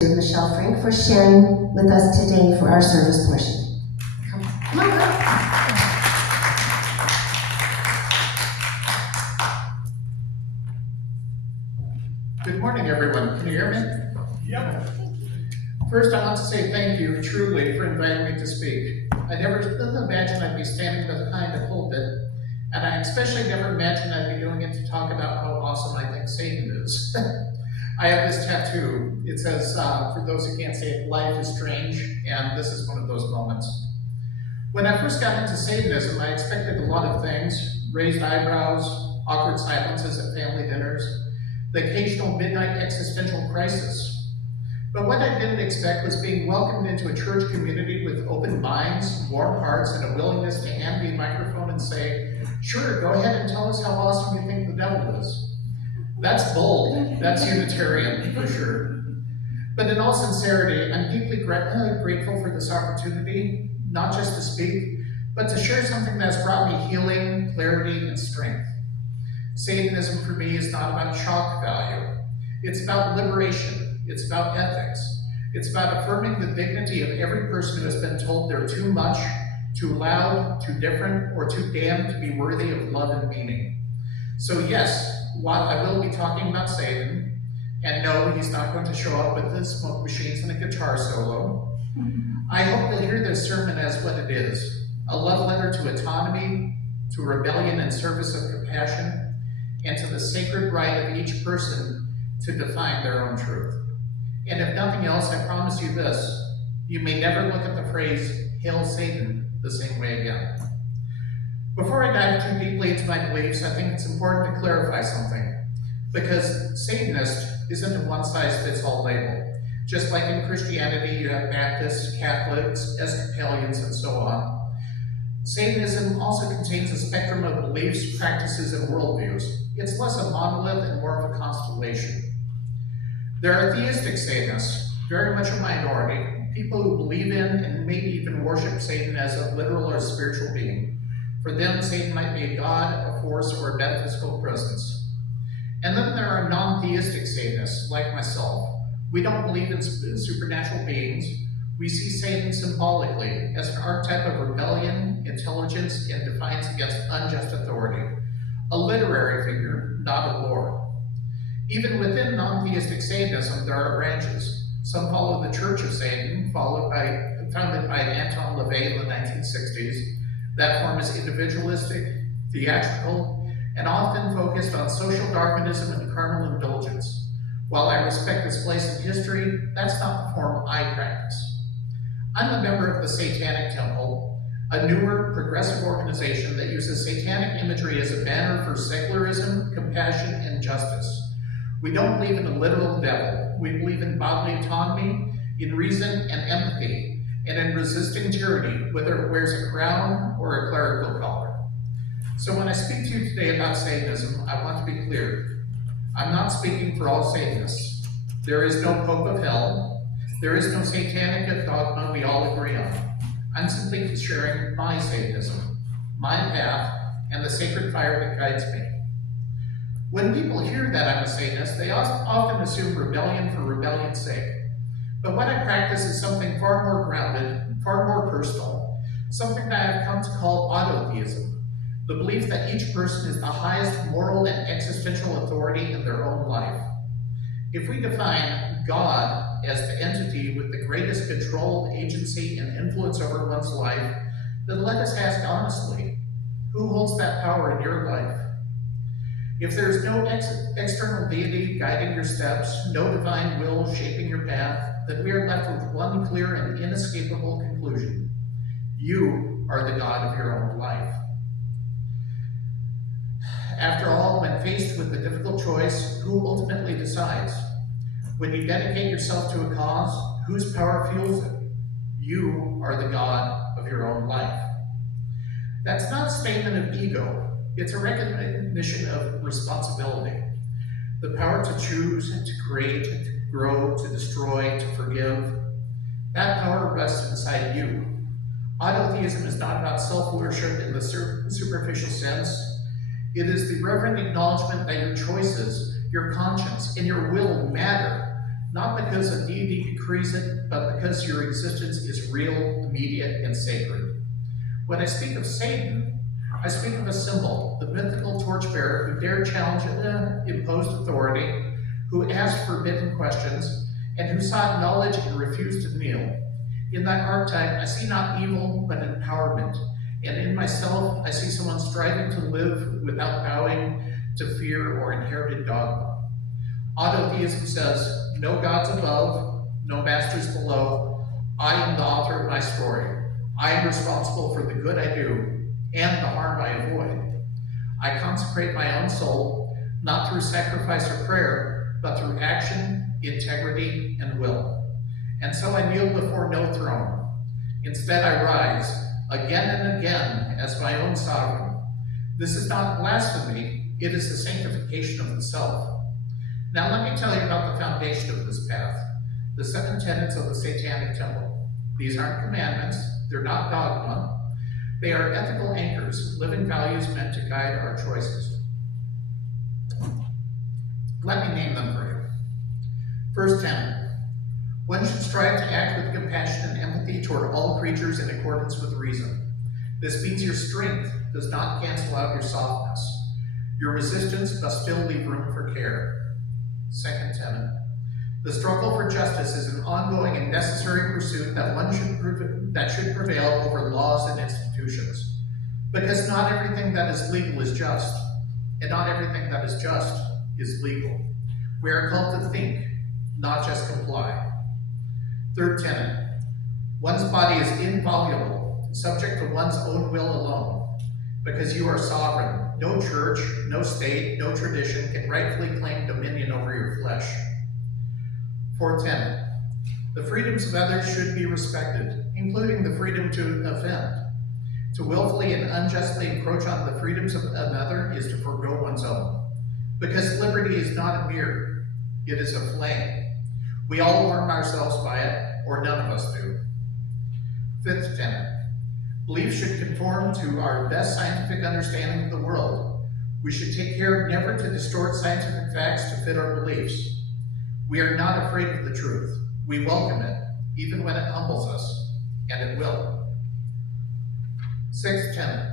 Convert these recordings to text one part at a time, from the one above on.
Michelle Frank for sharing with us today for our service portion. Come on up. Good morning, everyone. Can you hear me? Yep. First, I want to say thank you, truly, for inviting me to speak. I never imagined I'd be standing behind a pulpit, and I especially never imagined I'd be doing it to talk about how awesome I think Satan is. I have this tattoo. It says, for those who can't say it, life is strange, and this is one of those moments. When I first got into Satanism, I expected a lot of things: raised eyebrows, awkward silences at family dinners, the occasional midnight existential crisis. But what I didn't expect was being welcomed into a church community with open minds, warm hearts, and a willingness to hand me a microphone and say, "Sure, go ahead and tell us how awesome you think the devil is." That's bold. That's Unitarian, for sure. But in all sincerity, I'm deeply grateful for this opportunity, not just to speak, but to share something that's brought me healing, clarity, and strength. Satanism for me is not about shock value. It's about liberation. It's about ethics. It's about affirming the dignity of every person who has been told they're too much, too loud, too different, or too damned to be worthy of love and meaning. So yes, while I will be talking about Satan, and no, he's not going to show up with his smoke machines and a guitar solo, I hope you'll hear this sermon as what it is: a love letter to autonomy, to rebellion in service of compassion, and to the sacred right of each person to define their own truth. And if nothing else, I promise you this: you may never look at the phrase "Hail Satan" the same way again. Before I dive too deeply into my beliefs, I think it's important to clarify something, because Satanist isn't a one-size-fits-all label. Just like in Christianity, you have Baptists, Catholics, Episcopalians, and so on. Satanism also contains a spectrum of beliefs, practices, and worldviews. It's less a monolith and more of a constellation. There are theistic Satanists, very much a minority, people who believe in and maybe even worship Satan as a literal or spiritual being. For them, Satan might be a god, a force, or a metaphysical presence. And then there are non-theistic Satanists, like myself. We don't believe in supernatural beings. We see Satan symbolically as an archetype of rebellion, intelligence, and defiance against unjust authority. A literary figure, not a lord. Even within non-theistic Satanism, there are branches. Some follow the Church of Satan, founded by Anton LaVey in the 1960s. That form is individualistic, theatrical, and often focused on social Darwinism and carnal indulgence. While I respect its place in history, that's not the form I practice. I'm a member of the Satanic Temple, a newer, progressive organization that uses satanic imagery as a banner for secularism, compassion, and justice. We don't believe in a literal devil. We believe in bodily autonomy, in reason and empathy, and in resisting tyranny, whether it wears a crown or a clerical collar. So when I speak to you today about Satanism, I want to be clear. I'm not speaking for all Satanists. There is no Pope of Hell. There is no satanic dogma we all agree on. I'm simply sharing my Satanism, my path, and the sacred fire that guides me. When people hear that I'm a Satanist, they often assume rebellion for rebellion's sake. But what I practice is something far more grounded, far more personal, something that I've come to call autotheism, the belief that each person is the highest moral and existential authority in their own life. If we define God as the entity with the greatest control, agency, and influence over one's life, then let us ask honestly, who holds that power in your life? If there's no external deity guiding your steps, no divine will shaping your path, then we are left with one clear and inescapable conclusion: you are the God of your own life. After all, when faced with the difficult choice, who ultimately decides? When you dedicate yourself to a cause, whose power fuels it? You are the God of your own life. That's not a statement of ego. It's a recognition of responsibility. The power to choose, to create, to grow, to destroy, to forgive. That power rests inside you. Autotheism is not about self-worship in the superficial sense. It is the reverent acknowledgement that your choices, your conscience, and your will matter, not because a deity decrees it, but because your existence is real, immediate, and sacred. When I speak of Satan, I speak of a symbol, the mythical torchbearer who dared challenge imposed authority, who asked forbidden questions, and who sought knowledge and refused to kneel. In that archetype, I see not evil, but empowerment. And in myself, I see someone striving to live without bowing to fear or inherited dogma. Autotheism says, no gods above, no masters below. I am the author of my story. I am responsible for the good I do and the harm I avoid. I consecrate my own soul, not through sacrifice or prayer, but through action, integrity, and will. And so I kneel before no throne. Instead, I rise again and again as my own sovereign. This is not blasphemy, it is the sanctification of the self. Now let me tell you about the foundation of this path, the 7 tenets of the Satanic Temple. These aren't commandments, they're not dogma. They are ethical anchors, living values meant to guide our choices. Let me name them for you. First tenet. One should strive to act with compassion and empathy toward all creatures in accordance with reason. This means your strength does not cancel out your softness. Your resistance must still leave room for care. Second tenet. The struggle for justice is an ongoing and necessary pursuit that should prevail over laws and institutions. Because not everything that is legal is just, and not everything that is just is legal. We are called to think, not just comply. Third tenet. One's body is inviolable, subject to one's own will alone. Because you are sovereign, no church, no state, no tradition can rightfully claim dominion over your flesh. Fourth tenet. The freedoms of others should be respected, including the freedom to offend. To willfully and unjustly encroach on the freedoms of another is to forego one's own. Because liberty is not a mirror, it is a flame. We all warm ourselves by it, or none of us do. Fifth tenet. Belief should conform to our best scientific understanding of the world. We should take care never to distort scientific facts to fit our beliefs. We are not afraid of the truth. We welcome it, even when it humbles us, and it will. Sixth tenet.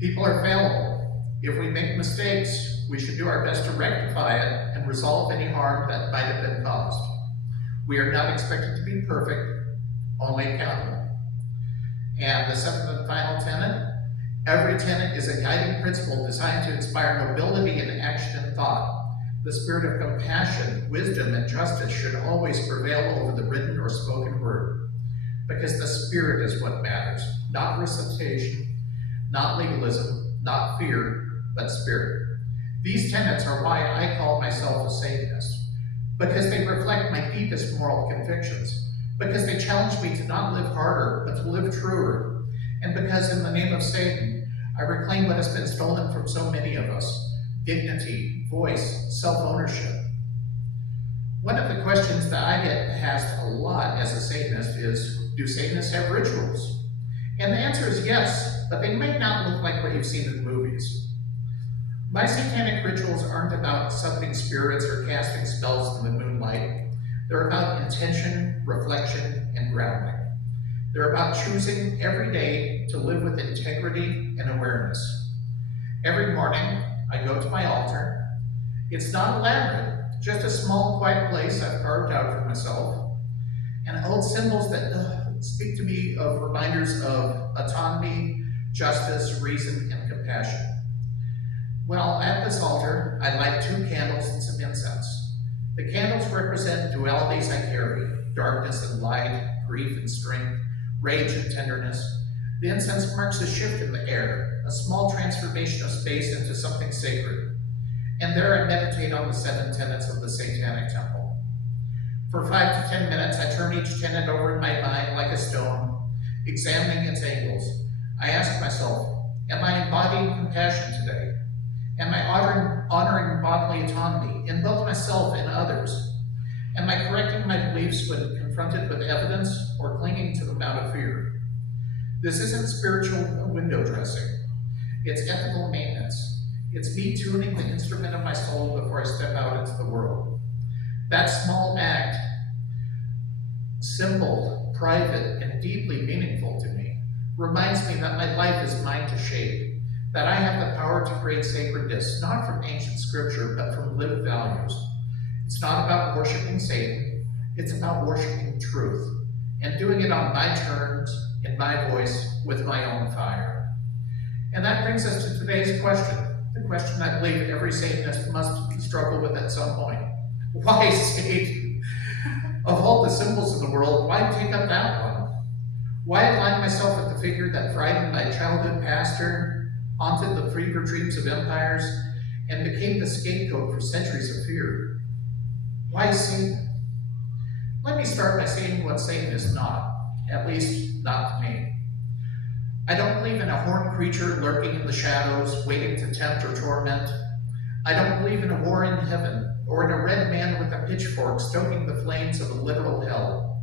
People are fallible. If we make mistakes, we should do our best to rectify it and resolve any harm that might have been caused. We are not expected to be perfect, only accountable. And the seventh and final tenet, every tenet is a guiding principle designed to inspire nobility in action and thought. The spirit of compassion, wisdom, and justice should always prevail over the written or spoken word, because the spirit is what matters, not recitation, not legalism, not fear, but spirit. These tenets are why I call myself a Satanist, because they reflect my deepest moral convictions, because they challenge me to not live harder, but to live truer, and because in the name of Satan, I reclaim what has been stolen from so many of us: dignity, voice, self-ownership. One of the questions that I get asked a lot as a Satanist is, do Satanists have rituals? And the answer is yes, but they may not look like what you've seen in movies. My satanic rituals aren't about summoning spirits or casting spells in the moonlight. They're about intention, reflection, and grounding. They're about choosing every day to live with integrity and awareness. Every morning, I go to my altar. It's not elaborate, just a small, quiet place I've carved out for myself, and hold symbols that speak to me of reminders of autonomy, justice, reason, and compassion. Well, at this altar, I light 2 candles and some incense. The candles represent dualities I carry: darkness and light, grief and strength, rage and tenderness. The incense marks a shift in the air, a small transformation of space into something sacred. And there I meditate on the 7 tenets of the Satanic Temple. For 5 to 10 minutes, I turn each tenet over in my mind like a stone, examining its angles. I ask myself, am I embodying compassion today? Am I honoring bodily autonomy in both myself and others? Am I correcting my beliefs when confronted with evidence, or clinging to them out of fear? This isn't spiritual window dressing. It's ethical maintenance. It's me tuning the instrument of my soul before I step out into the world. That small act simple, private, and deeply meaningful to me, reminds me that my life is mine to shape, that I have the power to create sacredness, not from ancient scripture, but from lived values. It's not about worshiping Satan, it's about worshiping truth, and doing it on my terms, in my voice, with my own fire. And that brings us to today's question, the question I believe every Satanist must struggle with at some point. Why Satan? Of all the symbols in the world, why take up that one? Why align myself with the figure that frightened my childhood pastor, haunted the fever dreams of empires, and became the scapegoat for centuries of fear? Why Satan? Let me start by saying what Satan is not, at least not to me. I don't believe in a horned creature lurking in the shadows, waiting to tempt or torment. I don't believe in a war in heaven, or in a red man with a pitchfork stoking the flames of a literal hell.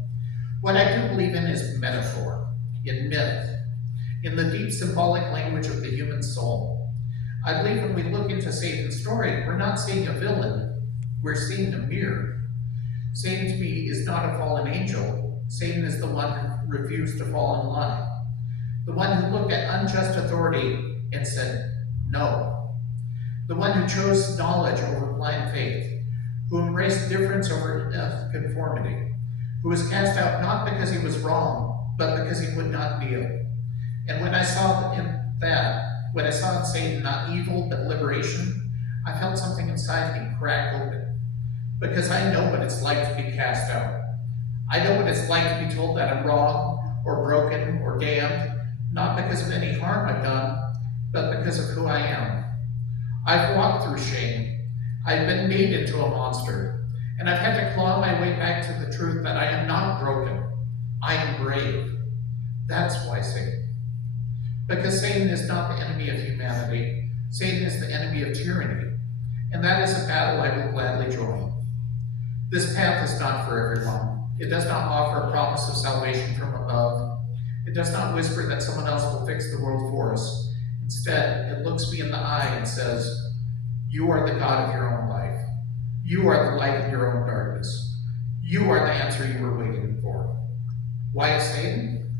What I do believe in is metaphor, in myth, in the deep symbolic language of the human soul. I believe when we look into Satan's story, we're not seeing a villain, we're seeing a mirror. Satan to me is not a fallen angel. Satan is the one who refused to fall in line. The one who looked at unjust authority and said, no. The one who chose knowledge over blind faith, who embraced difference over conformity, who was cast out not because he was wrong, but because he would not kneel. And when I saw in Satan not evil but liberation, I felt something inside me crack open. Because I know what it's like to be cast out. I know what it's like to be told that I'm wrong, or broken, or damned, not because of any harm I've done, but because of who I am. I've walked through shame. I've been made into a monster, and I've had to claw my way back to the truth that I am not broken. I am brave. That's why Satan. Because Satan is not the enemy of humanity. Satan is the enemy of tyranny, and that is a battle I will gladly join. This path is not for everyone. It does not offer a promise of salvation from above. It does not whisper that someone else will fix the world for us. Instead, it looks me in the eye and says, you are the God of your own life. You are the light of your own darkness. You are the answer you were waiting for. Why Satan?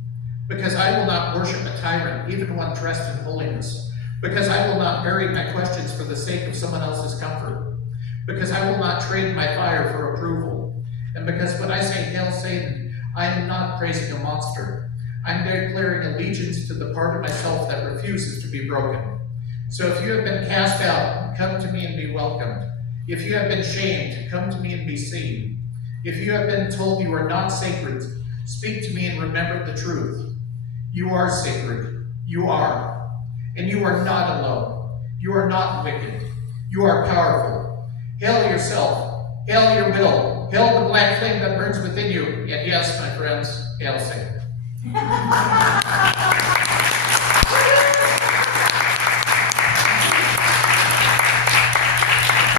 Because I will not worship a tyrant, even one dressed in holiness. Because I will not bury my questions for the sake of someone else's comfort. Because I will not trade my fire for approval. And because when I say hail Satan, I am not praising a monster. I'm declaring allegiance to the part of myself that refuses to be broken. So if you have been cast out, come to me and be welcomed. If you have been shamed, come to me and be seen. If you have been told you are not sacred, speak to me and remember the truth. You are sacred. You are. And you are not alone. You are not wicked. You are powerful. Hail yourself. Hail your will. Hail the black flame that burns within you. And yes, my friends, hail Satan.